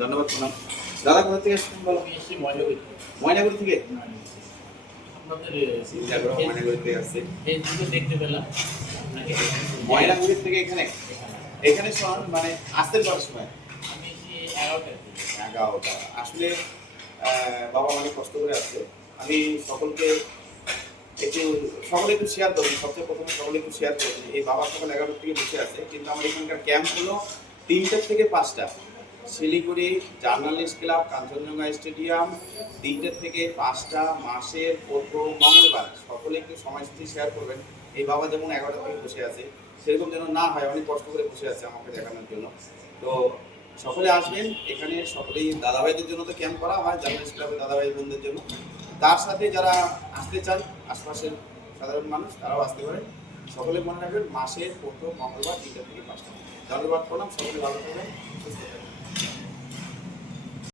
ধন্যবাদ প্রণাম। দাদা কোথা থেকে আসছেন বলো? আমি এসেছি ময়নাগুড়ি। ময়নাগুড়ি থেকে? আপনাদের চিন্তা করো, ময়নাগুড়ি থেকে আসছে। ফেসবুকে দেখতে পেলাম আপনাকে। ময়নাগুড়ি থেকে এখানে হ্যাঁ, এখানে শোন মানে আসতেন কটার সময়? আমি এসেছি 11টার দিকে। 11টা। আসলে বাবা অনেক কষ্ট করে আসছে। আমি সকলকে একটু সকলে একটু শেয়ার করবেন। সবচেয়ে প্রথমে সকলে একটু শেয়ার করবেন। এই বাবা সকাল 11টা থেকে বসে আছে, কিন্তু আমার এখানকার ক্যাম্প হলো 3টা থেকে 5টা। Siliguri journalist club, Kanchenjunga stadium, 3টে থেকে 5টা, মাসের প্রথম মঙ্গলবার। সকলে একটু সময়সূচি শেয়ার করবেন। এই বাবা যেমন 11টা থেকে বসে আছে, সেরকম যেন না হয়, অনেক কষ্ট করে বসে আছে আমাকে দেখানোর জন্য। তো সকলে আসবেন এখানে, সকলেই দাদাভাইদের জন্য তো ক্যাম্প করা হয়, জার্নালিস্ট ক্লাবের দাদাভাই বোনদের জন্য। তার সাথে যারা আসতে চান আশপাশের সাধারণ মানুষ, তারাও আসতে পারেন। সকলে মনে রাখবেন মাসের প্রথম মঙ্গলবার 3টা থেকে 5টা। ধন্যবাদ প্রণাম, সকলে ভালো থাকবেন, সুস্থ থাকবেন।